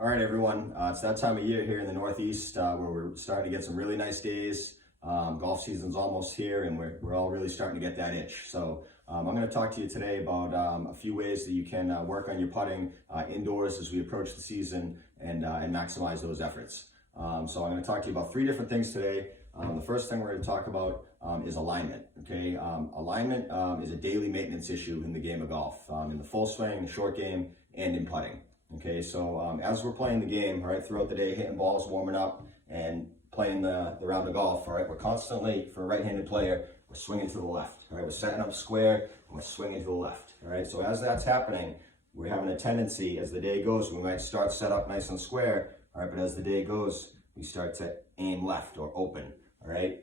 All right, everyone. It's that time of year here in the Northeast where we're starting to get some really nice days. Golf season's almost here, and we're all really starting to get that itch. So I'm going to talk to you today about a few ways that you can work on your putting indoors as we approach the season and maximize those efforts. So I'm going to talk to you about three different things today. The first thing we're going to talk about is alignment. Okay, alignment is a daily maintenance issue in the game of golf, in the full swing, the short game, and in putting. Okay, so as we're playing the game, all right, throughout the day, hitting balls, warming up, and playing the round of golf, all right, we're constantly, for a right-handed player, we're swinging to the left, all right, we're setting up square, and we're swinging to the left, all right, so as that's happening, we're having a tendency, as the day goes, we might start set up nice and square, all right, but as the day goes, we start to aim left or open, all right,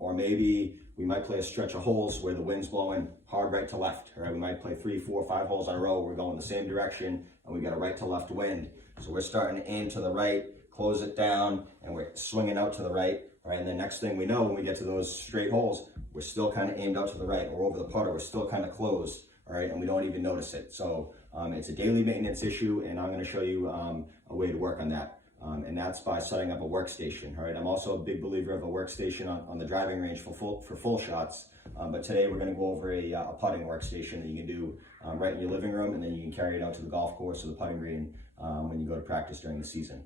or maybe we might play a stretch of holes where the wind's blowing hard right to left, all right, we might play 3, 4, 5 holes in a row, we're going the same direction, and we got a right to left wind. So we're starting to aim to the right, close it down, and we're swinging out to the right. Right, and the next thing we know, when we get to those straight holes, we're still kind of aimed out to the right, or over the putter, we're still kind of closed, all right, and we don't even notice it. So it's a daily maintenance issue, and I'm going to show you a way to work on that. And that's by setting up a workstation. All right, I'm also a big believer of a workstation on the driving range for full shots. But today we're going to go over a putting workstation that you can do right in your living room, and then you can carry it out to the golf course or the putting green when you go to practice during the season.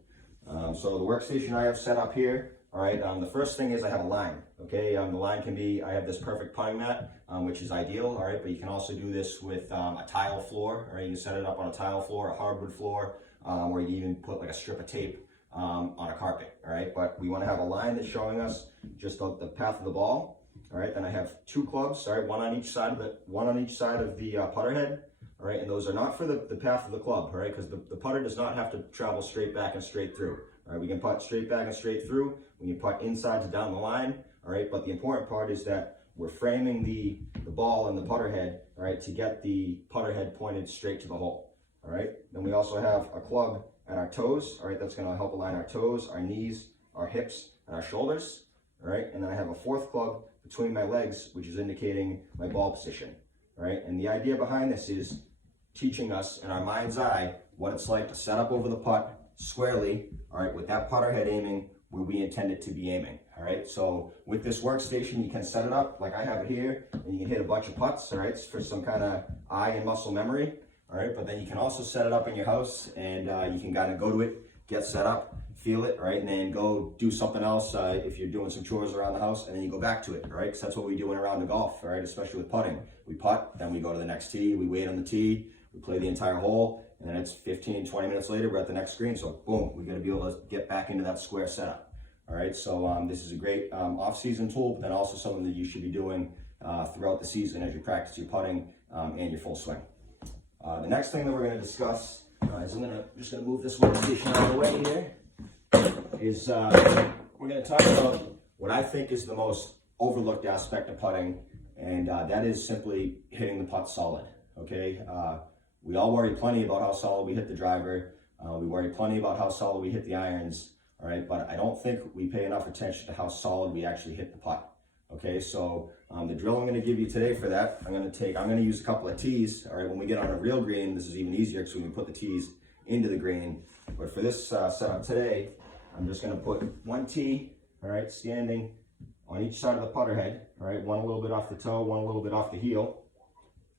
So the workstation I have set up here. All right, the first thing is I have a line. Okay, the line can be, I have this perfect putting mat, which is ideal. All right, but you can also do this with a tile floor. All right, you can set it up on a tile floor, a hardwood floor, or you can even put like a strip of tape on a carpet. All right, but we want to have a line that's showing us just the path of the ball. All right, then I have two clubs. All right, one on each side of the putter head. All right, and those are not for the path of the club. All right, because the putter does not have to travel straight back and straight through. All right, we can putt straight back and straight through. We can putt inside to down the line. All right, but the important part is that we're framing the ball in the putter head. All right, to get the putter head pointed straight to the hole. All right, then we also have a club at our toes. All right, that's going to help align our toes, our knees, our hips, and our shoulders. All right, and then I have a fourth club between my legs, which is indicating my ball position. All right, and the idea behind this is teaching us in our mind's eye what it's like to set up over the putt squarely, all right, with that putter head aiming where we intend it to be aiming. All right, so with this workstation, you can set it up like I have it here, and you can hit a bunch of putts, all right, for some kind of eye and muscle memory. All right, but then you can also set it up in your house, and you can kind of go to it, get set up, feel it, right, and then go do something else if you're doing some chores around the house, and then you go back to it, right, because that's what we do in a round of golf, all right, especially with putting. We putt, then we go to the next tee, we wait on the tee, we play the entire hole, and then it's 15, 20 minutes later, we're at the next green, so boom, we're going to be able to get back into that square setup. All right, so this is a great off-season tool, but then also something that you should be doing throughout the season as you practice your putting and your full swing. The next thing that we're going to discuss is just going to move this workstation out of the way here. Is we're going to talk about what I think is the most overlooked aspect of putting, and that is simply hitting the putt solid. Okay, we all worry plenty about how solid we hit the driver. We worry plenty about how solid we hit the irons. All right, but I don't think we pay enough attention to how solid we actually hit the putt. Okay, so the drill I'm going to give you today for that, I'm going to use a couple of tees. All right, when we get on a real green, this is even easier because we can put the tees into the green. But for this setup today, I'm just going to put one tee, all right, standing on each side of the putter head. All right, one a little bit off the toe, one a little bit off the heel.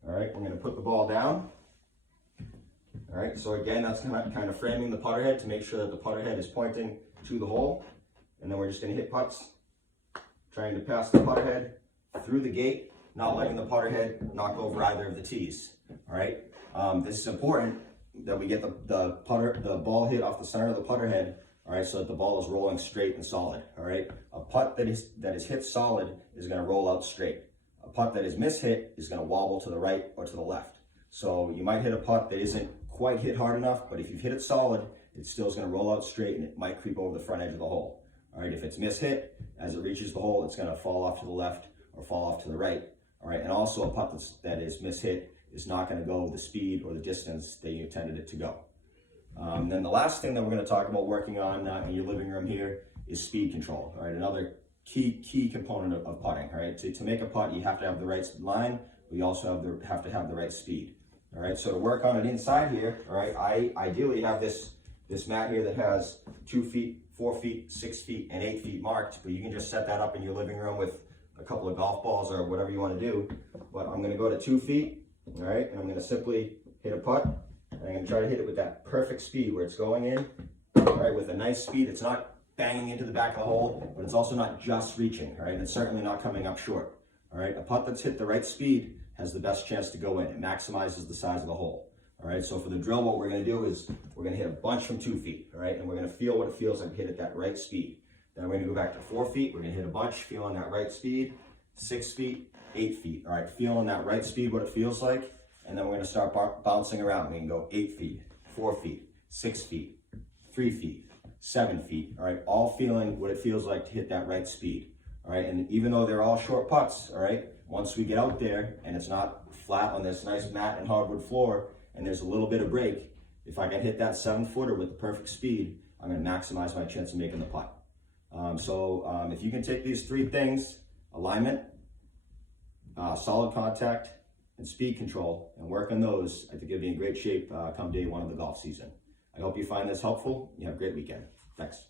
All right, I'm going to put the ball down. All right, so again, that's kind of framing the putter head to make sure that the putter head is pointing to the hole. And then we're just going to hit putts, trying to pass the putter head through the gate, not letting the putter head knock over either of the tees. All right, this is important that we get the ball hit off the center of the putter head. All right, so that the ball is rolling straight and solid. All right, a putt that is hit solid is going to roll out straight. A putt that is mishit is going to wobble to the right or to the left. So you might hit a putt that isn't quite hit hard enough, but if you've hit it solid, it still is going to roll out straight and it might creep over the front edge of the hole. All right, if it's mishit, as it reaches the hole, it's going to fall off to the left or fall off to the right. All right, and also a putt that is mishit is not going to go the speed or the distance that you intended it to go. Then the last thing that we're going to talk about working on in your living room here is speed control. All right, another key component of putting. All right, to make a putt, you have to have the right line, but you also have to have the right speed. All right, so to work on it inside here, all right, I ideally have this this mat here that has 2 feet, 4 feet, 6 feet, and 8 feet marked, but you can just set that up in your living room with a couple of golf balls or whatever you want to do. But I'm going to go to 2 feet, all right, and I'm going to simply hit a putt, and I'm going to try to hit it with that perfect speed where it's going in, all right, with a nice speed. It's not banging into the back of the hole, but it's also not just reaching, all right, and it's certainly not coming up short, all right. A putt that's hit the right speed has the best chance to go in. It maximizes the size of the hole. All right, so for the drill, what we're going to do is we're going to hit a bunch from 2 feet, all right, and we're going to feel what it feels like to hit at that right speed. Then we're going to go back to 4 feet. We're going to hit a bunch, feeling that right speed. 6 feet, 8 feet, all right, feeling that right speed, what it feels like, and then we're going to start bouncing around. We can go 8 feet, 4 feet, 6 feet, 3 feet, 7 feet, all right, all feeling what it feels like to hit that right speed, all right, and even though they're all short putts, all right, once we get out there and it's not flat on this nice mat and hardwood floor, and there's a little bit of break, if I can hit that 7-footer with the perfect speed, I'm going to maximize my chance of making the putt. If you can take these 3 things, alignment, solid contact, and speed control, and work on those, I think you'll be in great shape come day 1 of the golf season. I hope you find this helpful. You have a great weekend. Thanks.